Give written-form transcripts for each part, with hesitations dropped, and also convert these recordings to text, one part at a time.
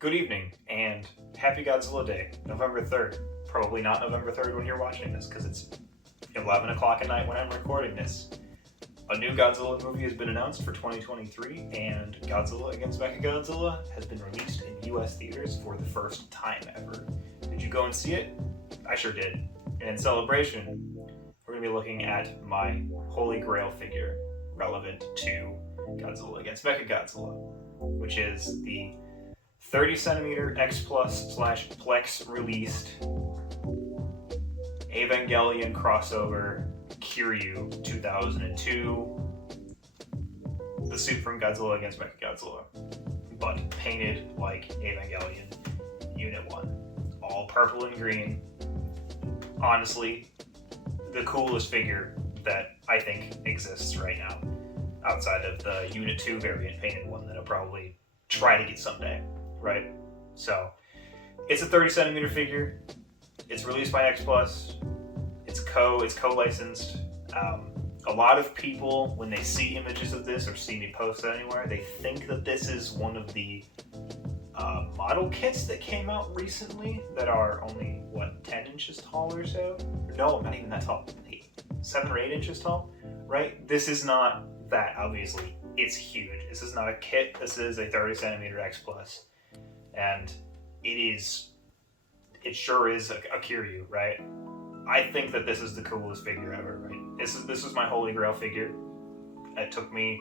Good evening, and happy Godzilla Day, November 3rd. Probably not November 3rd when you're watching this, because it's 11 o'clock at night when I'm recording this. A new Godzilla movie has been announced for 2023, and Godzilla against MechaGodzilla has been released in US theaters for the first time ever. Did you go and see it? I sure did. And in celebration, we're going to be looking at my Holy Grail figure relevant to Godzilla against MechaGodzilla, which is the 30 centimeter XPLUS / Plex released Evangelion crossover Kiryu 2002. The suit from Godzilla against MechaGodzilla, but painted like Evangelion Unit 1. All purple and green. Honestly, the coolest figure that I think exists right now, outside of the Unit 2 variant painted one that I'll probably try to get someday. Right? So, it's a 30 centimeter figure. It's released by XPLUS. It's co-licensed. A lot of people, when they see images of this or see me post it anywhere, they think that this is one of the model kits that came out recently that are only, 10 inches tall or so? No, not even that tall. 7 or 8 inches tall, right? This is not that, obviously. It's huge. This is not a kit. This is a 30 centimeter XPLUS. And it sure is a Kiryu, right? I think that this is the coolest figure ever, right? This is my Holy Grail figure. It took me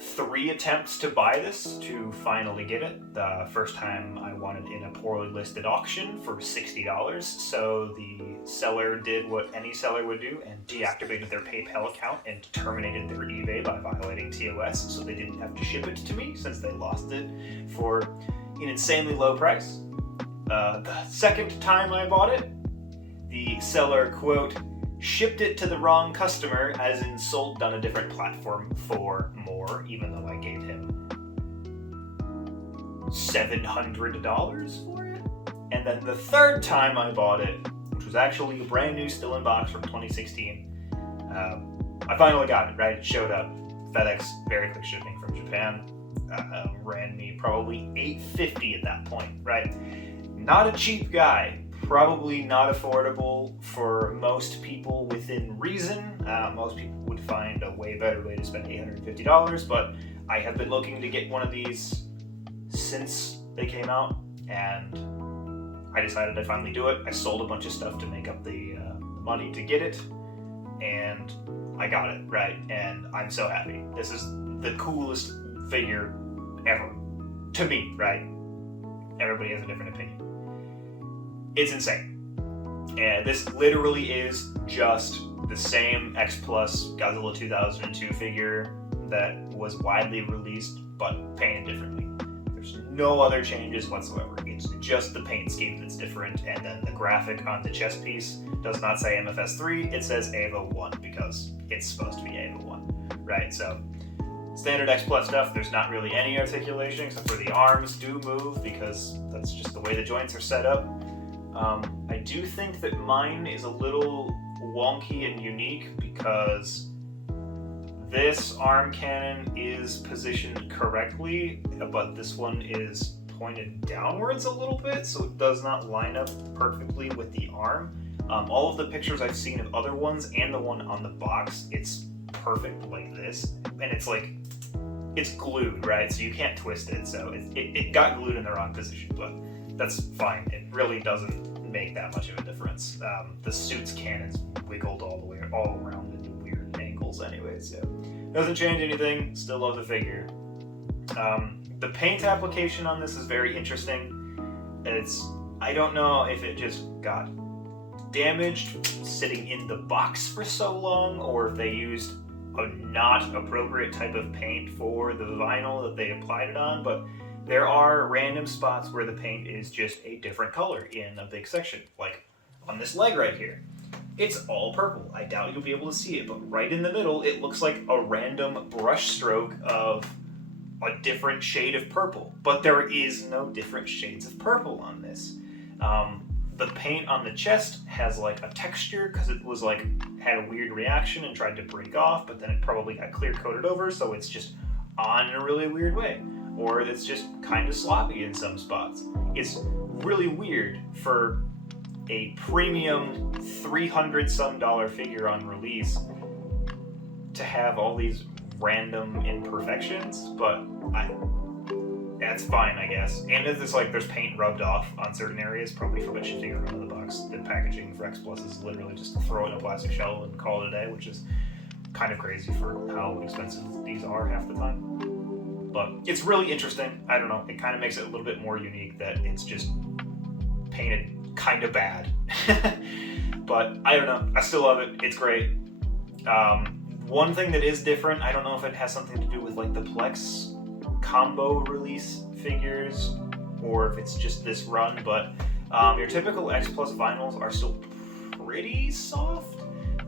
3 attempts to buy this to finally get it. The first time I won it in a poorly listed auction for $60, so the seller did what any seller would do and deactivated their PayPal account and terminated their eBay by violating TOS, so they didn't have to ship it to me since they lost it for an insanely low price. The second time I bought it, the seller, quote, shipped it to the wrong customer, as in sold on a different platform for more, even though I gave him $700 for it. And then the third time I bought it, which was actually brand new, still in box from 2016, I finally got it, right? It showed up. FedEx, very quick shipping from Japan. Ran me probably $850 at that point, right? Not a cheap guy, probably not affordable for most people within reason. Most people would find a way better way to spend $850, but I have been looking to get one of these since they came out, and I decided I'd finally do it. I sold a bunch of stuff to make up the money to get it, and I got it, right? And I'm so happy. This is the coolest figure ever. To me, right? Everybody has a different opinion. It's insane. And this literally is just the same XPLUS Godzilla 2002 figure that was widely released, but painted differently. There's no other changes whatsoever. It's just the paint scheme that's different, and then the graphic on the chest piece does not say MFS3, it says EVA 1, because it's supposed to be EVA 1, right? So, standard XPLUS stuff, there's not really any articulation, except for the arms do move, because that's just the way the joints are set up. I do think that mine is a little wonky and unique because this arm cannon is positioned correctly, but this one is pointed downwards a little bit, so it does not line up perfectly with the arm. All of the pictures I've seen of other ones and the one on the box, it's perfect like this, and it's glued, right? So you can't twist it, so it got glued in the wrong position, but that's fine. It really doesn't make that much of a difference. The suit's cannon's wiggled all around into weird angles anyway, so doesn't change anything. Still love the figure. The paint application on this is very interesting. I don't know if it just got damaged sitting in the box for so long, or if they used a not appropriate type of paint for the vinyl that they applied it on, but there are random spots where the paint is just a different color in a big section, like on this leg right here. It's all purple. I doubt you'll be able to see it, but right in the middle, it looks like a random brush stroke of a different shade of purple, but there is no different shades of purple on this. The paint on the chest has like a texture because it was like had a weird reaction and tried to break off, but then it probably got clear coated over, so it's just on in a really weird way. or it's just kind of sloppy in some spots. It's really weird for a premium $300 some figure on release to have all these random imperfections, but that's fine, I guess. And it's like there's paint rubbed off on certain areas, probably from it shifting around in the box. The packaging for XPLUS is literally just to throw it in a plastic shell and call it a day, which is kind of crazy for how expensive these are half the time. But it's really interesting. I don't know, it kind of makes it a little bit more unique that it's just painted kind of bad. But I don't know, I still love it. It's great. One thing that is different, I don't know if it has something to do with like the Plex combo release figures or if it's just this run, but your typical XPLUS vinyls are still pretty soft.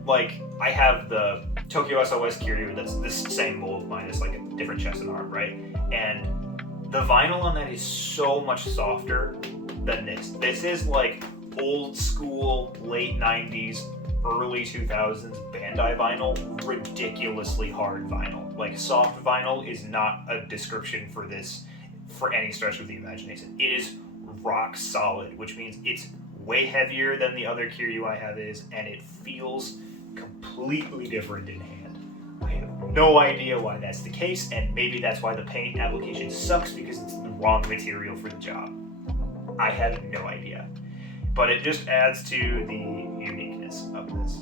Like, I have the Tokyo SOS Kiryu that's this same mold minus like a different chest and arm, right? And the vinyl on that is so much softer than this. This is like old school, late 90s, early 2000s Bandai vinyl, ridiculously hard vinyl. Like, soft vinyl is not a description for this for any stretch of the imagination. It is rock solid, which means it's way heavier than the other Kiryu I have is, and it feels completely different in hand. I have no idea why that's the case, and maybe that's why the paint application sucks because it's the wrong material for the job. I have no idea. But it just adds to the uniqueness of this.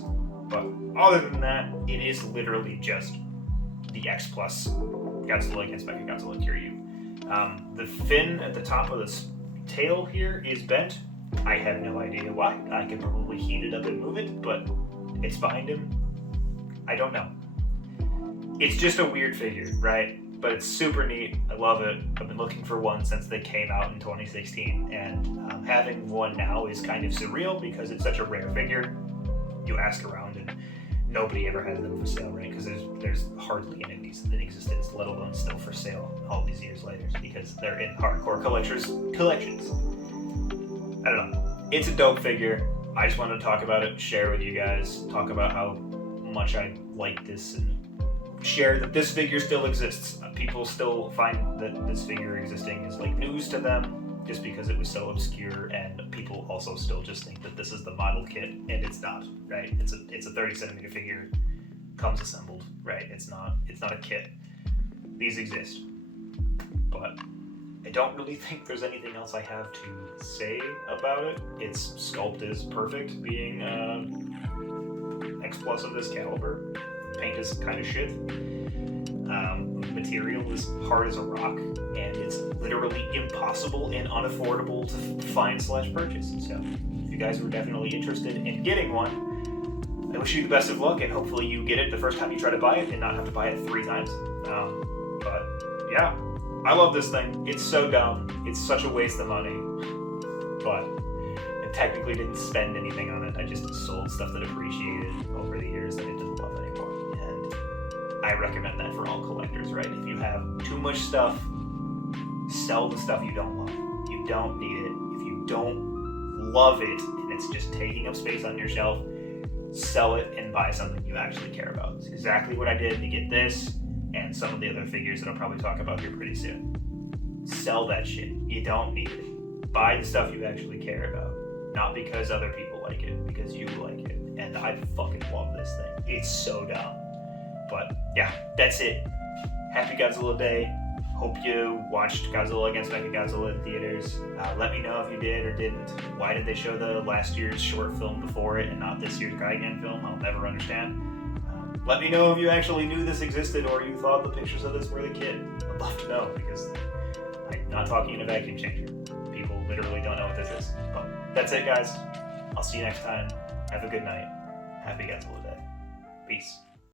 But other than that, it is literally just the XPLUS Godzilla against MechaGodzilla Kiryu. The fin at the top of the tail here is bent. I have no idea why. I could probably heat it up and move it, but it's behind him. I don't know. It's just a weird figure, right? But it's super neat. I love it. I've been looking for one since they came out in 2016, and having one now is kind of surreal because it's such a rare figure. You ask around and nobody ever has them for sale, right? Because there's hardly any of these in existence, let alone still for sale all these years later, because they're in hardcore collectors' collections. I don't know. It's a dope figure. I just wanted to talk about it, share with you guys, talk about how much I like this, and share that this figure still exists. People still find that this figure existing is like news to them just because it was so obscure, and people also still just think that this is the model kit, and it's not, right? It's a 30 centimeter figure, comes assembled, right? It's not a kit. These exist. But I don't really think there's anything else I have to say about it. Its sculpt is perfect, being XPLUS of this caliber. Paint is kind of shit. Material is hard as a rock, and it's literally impossible and unaffordable to find / purchase. So if you guys were definitely interested in getting one, I wish you the best of luck, and hopefully you get it the first time you try to buy it and not have to buy it 3 times. But yeah, I love this thing. It's so dumb. It's such a waste of money, but I technically didn't spend anything on it. I just sold stuff that appreciated over the years that I didn't love anymore. I recommend that for all collectors, right? If you have too much stuff, sell the stuff you don't love. You don't need it. If you don't love it and it's just taking up space on your shelf, sell it and buy something you actually care about. It's exactly what I did to get this and some of the other figures that I'll probably talk about here pretty soon. Sell that shit. You don't need it. Buy the stuff you actually care about. Not because other people like it, because you like it. And I fucking love this thing. It's so dumb. But yeah, that's it. Happy Godzilla Day. Hope you watched Godzilla against MechaGodzilla in theaters. Let me know if you did or didn't. Why did they show the last year's short film before it and not this year's Gigan film? I'll never understand. Let me know if you actually knew this existed or you thought the pictures of this were the kid. I'd love to know, because I'm not talking in a vacuum changer. People literally don't know what this is. But that's it, guys. I'll see you next time. Have a good night. Happy Godzilla Day. Peace.